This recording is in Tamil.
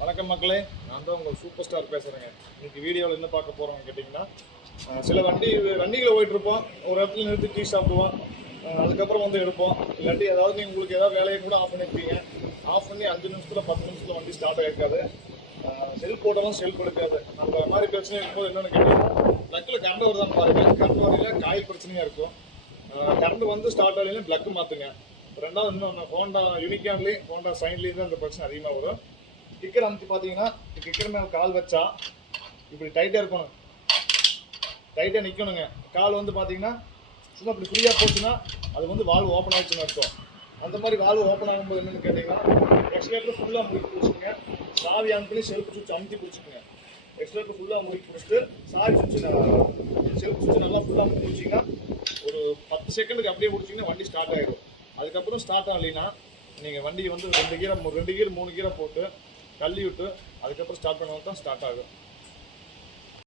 வணக்கம் மக்களே, நான் தான் உங்கள் சூப்பர் ஸ்டார் பேசுகிறேங்க. இன்னைக்கு வீடியோவில் என்ன பார்க்க போகிறோம்னு கேட்டிங்கன்னா, சில வண்டிகளை போயிட்டுருப்போம், ஒரு இடத்துல நிறுத்தி டீ சாப்பிடுவோம், அதுக்கப்புறம் வந்து எடுப்போம். இல்லாட்டி ஏதாவது உங்களுக்கு ஏதாவது வேலையை கூட ஆஃப் பண்ணியிருப்பீங்க. ஆஃப் பண்ணி 5 நிமிஷத்தில் 10 நிமிஷத்தில் வண்டி ஸ்டார்ட் ஆகிருக்காது. செல்ஃப் போட்டாலும் செல்ஃப் எடுக்காது. அந்த மாதிரி பிரச்சனை இருக்கும்போது என்னென்னு கேட்டிங்கன்னா, ப்ளக்கில் கரண்ட் வருதான் பாருங்கள். கரண்ட் வரையில் காயில் பிரச்சனையாக இருக்கும். கரண்ட் வந்து ஸ்டார்ட் ஆகலைன்னா ப்ளக்கு மாற்றுங்க. ரெண்டாவது இன்னொன்று, ஹோண்டா யூனிகான்லேயும் ஹோண்டா சைன்லேயும் தான் அந்த பிரச்சனை அதிகமாக வரும். கிக்கர் அமைச்சு பார்த்தீங்கன்னா, கிக்கர் மேலே கால் வச்சா இப்படி டைட்டாக இருக்கணும், டைட்டாக நிற்கணுங்க. கால் வந்து பார்த்தீங்கன்னா சும்மா இப்படி ஃப்ரீயாக போச்சுன்னா அது வந்து வால்வு ஓப்பன் ஆகிடுச்சுன்னு அர்த்தம். அந்த மாதிரி வால்வு ஓப்பன் ஆகும்போது என்னென்னு கேட்டிங்கன்னா, எக்ஸ்லேட்டர் ஃபுல்லாக முறுக்கி பிடிச்சிக்கங்க. சாவி ஆன் பண்ணி செல்ஃப் சுவிட்ச் அமுத்தி பிடிச்சிக்கோங்க. எக்ஸ்லேட்டர் ஃபுல்லாக முறுக்கி பிடிச்சிட்டு சாவி சுவிட்ச் செல்ஃப் சுவிட்ச் நல்லா ஃபுல்லாக முறுக்கி பிடிச்சிங்கன்னா ஒரு 10 செகண்டுக்கு அப்படியே பிடிச்சிங்கன்னா வண்டி ஸ்டார்ட் ஆகிடும். அதுக்கப்புறம் ஸ்டார்ட் ஆகலைன்னா நீங்கள் வண்டி வந்து 2 கீரை 3 கீரை போட்டு தள்ளி விட்டு அதுக்கப்புறம் ஸ்டார்ட் பண்ணால் தான் ஸ்டார்ட் ஆகும்.